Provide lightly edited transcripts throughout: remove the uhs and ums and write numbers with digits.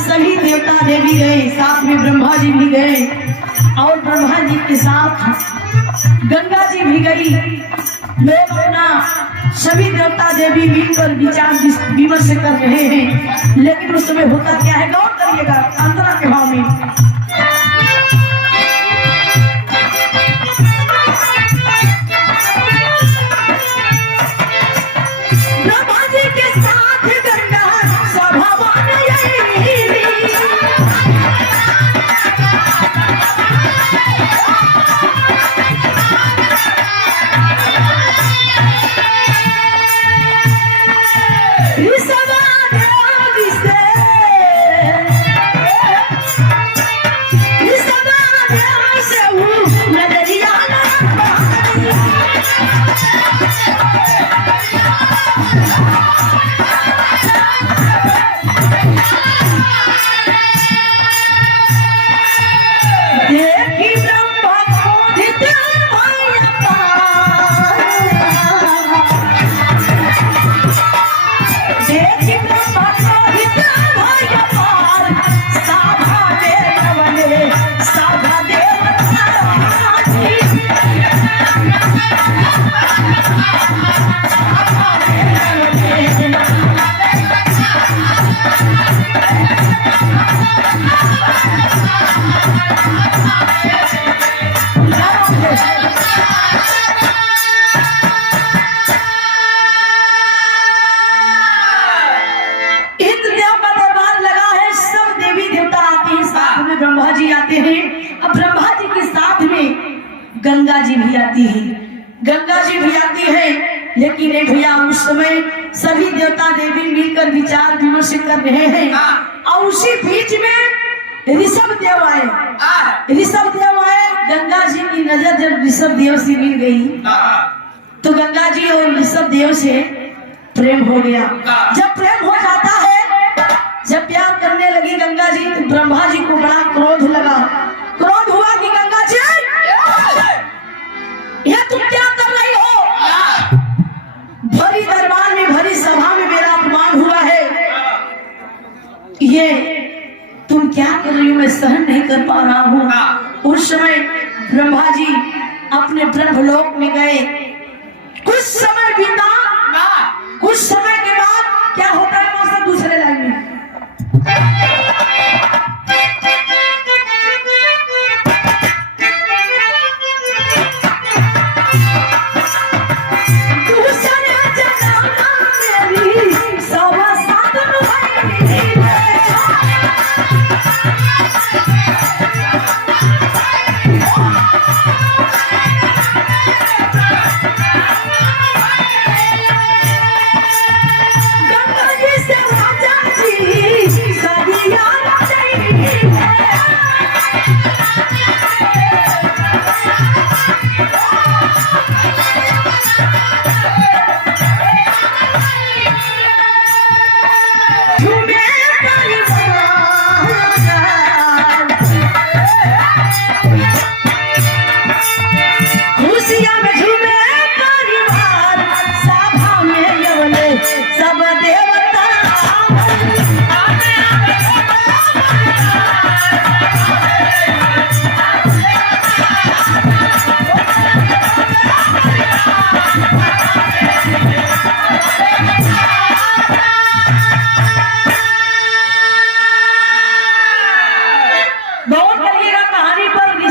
सभी देवता देवी गए, साथ में ब्रह्मा जी भी गए और ब्रह्मा जी के साथ गंगा जी भी गई। लोग अपना सभी देवता देवी मिलकर विचार विमर्श कर रहे हैं, लेकिन उस समय होता क्या है, गौर करिएगा अंतरा के भाव में। ब्रह्मा जी आते हैं। अब ब्रह्मा जी के साथ में गंगा जी भी आती है, गंगा जी भी आती है। लेकिन एक भैया उस समय सभी देवता देवी मिलकर विचार विमर्श कर रहे हैं और उसी बीच में ऋषभ देव आए। ऋषभ देव आए, गंगा जी की नजर जब ऋषभ देव से मिल गई तो गंगा जी और ऋषभ देव से प्रेम हो गया। जब प्रेम हो जाता है, जब प्यार करने लगी गंगा जी तो ब्रह्मा जी को बड़ा क्रोध लगा। क्रोध हुआ कि गंगा जी ये तुम क्या कर रही हो? भरी दरबार में, भरी सभा में मेरा अपमान हुआ है, ये तुम क्या कर रही हो? मैं सहन नहीं कर पा रहा हूँ। उस समय ब्रह्मा जी अपने ब्रह्मलोक में गए। कुछ समय बीता, कुछ समय के बाद क्या होता है, वो सब दूसरे लाइन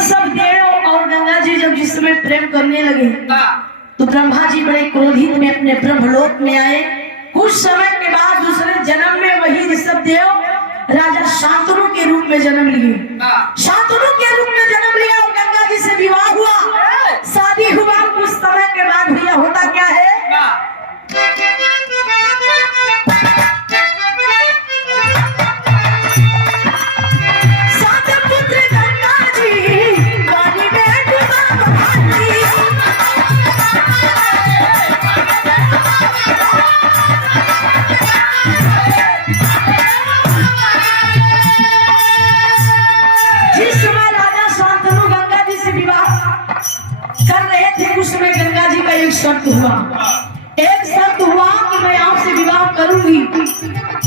में प्रेम करने लगे तो ब्रह्मा जी बड़े क्रोधित में अपने ब्रह्मलोक में आए। कुछ समय के बाद दूसरे जन्म में वही ऋषभ देव राजा शांतनु के रूप में जन्म लिए। शांतनु के रूप में जन्म लिया और गंगा जी से विवाह हुआ, शादी हुआ। कुछ समय के बाद भैया होता क्या है,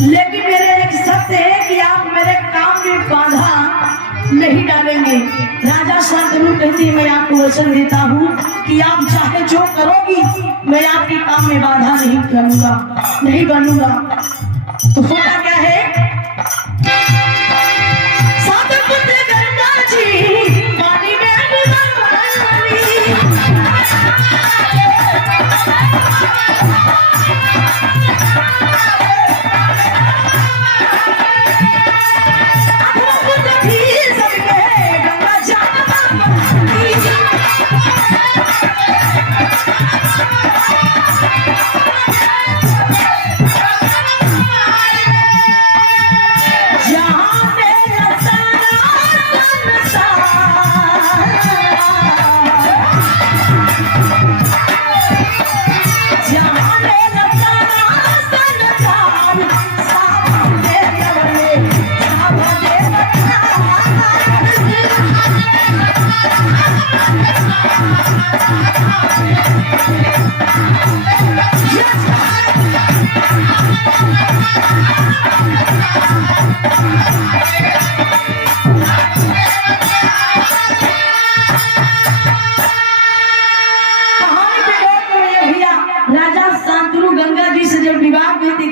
लेकिन मेरे एक शर्त है कि आप मेरे काम में बाधा नहीं डालेंगे। राजा शांतनु कहती है मैं आपको वचन देता हूँ कि आप चाहे जो करोगी मैं आपके काम में बाधा नहीं करूंगा, नहीं बनूंगा। तो होता क्या है, गंगा जी पानी में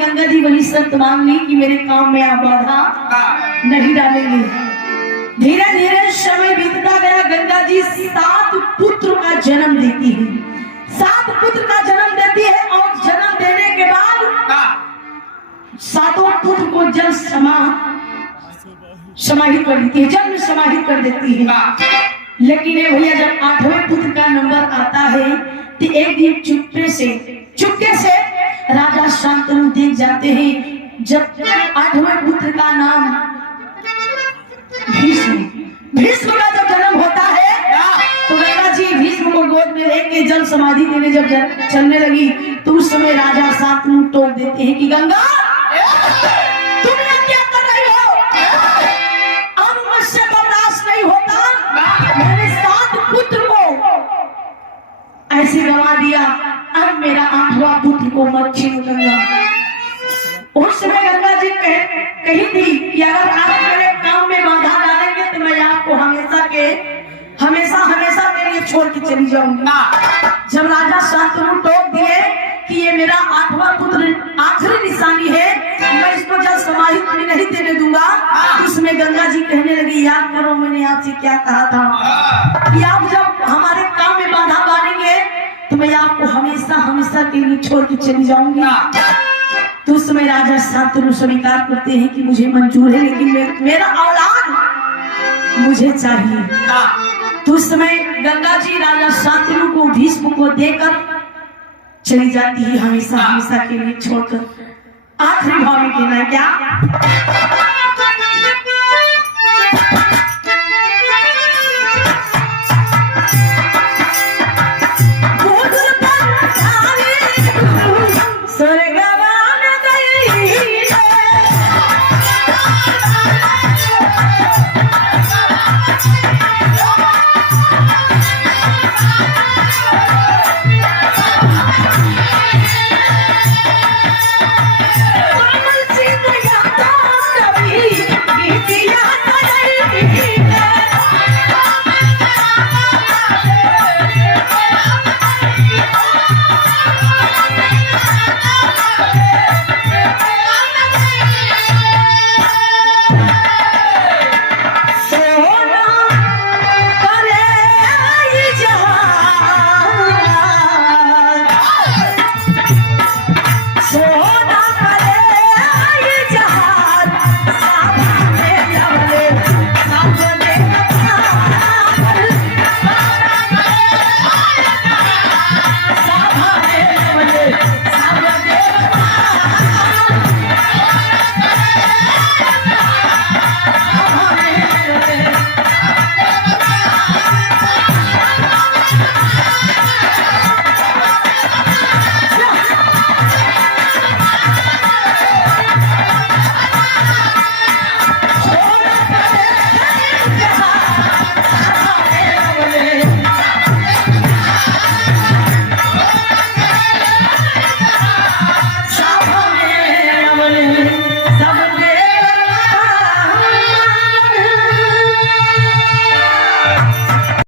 गंगा जी वही शर्त मान ली कि मेरे काम में आप बाधा नहीं डालेंगे। धीरे धीरे समय बीतता गया। गंगा जी 7 पुत्र का जन्म देती है, 7 पुत्र का जन्म देती है और जन्म देने के बाद 7 पुत्र को जल समाहित कर देती है, जन्म समाहित कर देती है। लेकिन ये भैया जब 8वें पुत्र का नंबर आता है तो एक दिन चुपके से राजा शांतनु देख जाते हैं। जब 8वें पुत्र का नाम भीष्म का जब जन्म होता है तो गंगा जी भीष्म को गोद में लेके जल समाधि देने जब चलने लगी तो उस समय राजा शांतनु टोक देते हैं कि गंगा तुम यहाँ क्या कर रही हो, अब मुझसे बर्दाश्त नहीं होता। मैंने 7 पुत्र को ऐसे गवा दिया, अब मेरा 8वां पुत्र को मत छीनो गंगा। उस समय गंगा जी कही थी कि अगर आप मेरे काम में बाधा डालेंगे तो मैं आपको हमेशा के लिए छोड़ के चली जाऊंगी। जब राजा शांतनु टोक दिए कि ये मेरा 8वां पुत्र आखिरी निशानी है, मैं इसको जल समाहित नहीं देने दूंगा, उसमें गंगा जी कहने लगी याद करो मैंने आपसे क्या कहा था कि आप जब हमारे काम में बाधा डालेंगे तो मैं आपको हमेशा के लिए छोड़ के चली जाऊंगी। तो उस समय राजा शांतनु स्वीकार करते हैं कि मुझे मंजूर है लेकिन मेरा औलाद मुझे चाहिए। तो उस समय गंगा जी राजा शांतनु को भीष्म को देकर चली जाती है, हमेशा के लिए छोड़कर। आखिरी भाव में कहना है क्या,